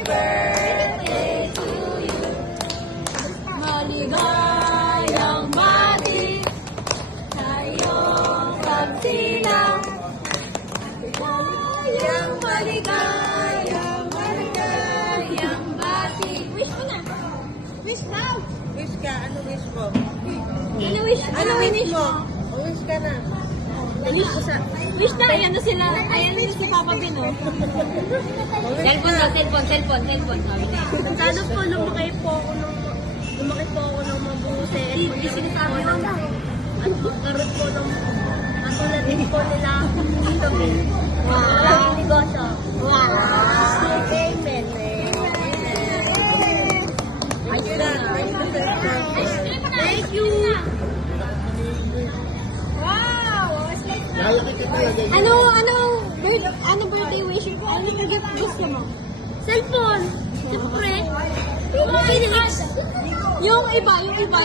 birthday to you. Maligayang bati sa iyong pagsilang. Maligayang bati. Wish mo na. Wish now. Wish ka, ano wish mo? Ano wish? Ano wish mo? O wish ka na. Wish na. Ayan na sila. Ayan na si Papa Pino. Cellphone daw. Cellphone. Sana po lumaki po ako ng mabuti. Sinasabi ko na. At magkaroon po ng katulad din po nila dito. Walang negosyo. Amen. Thank you. Ano birthday wish? Ano gift gusto mo? Cellphone. Siyempre. Yung iba. Diba?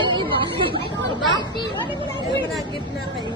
Ano na gift na kayo?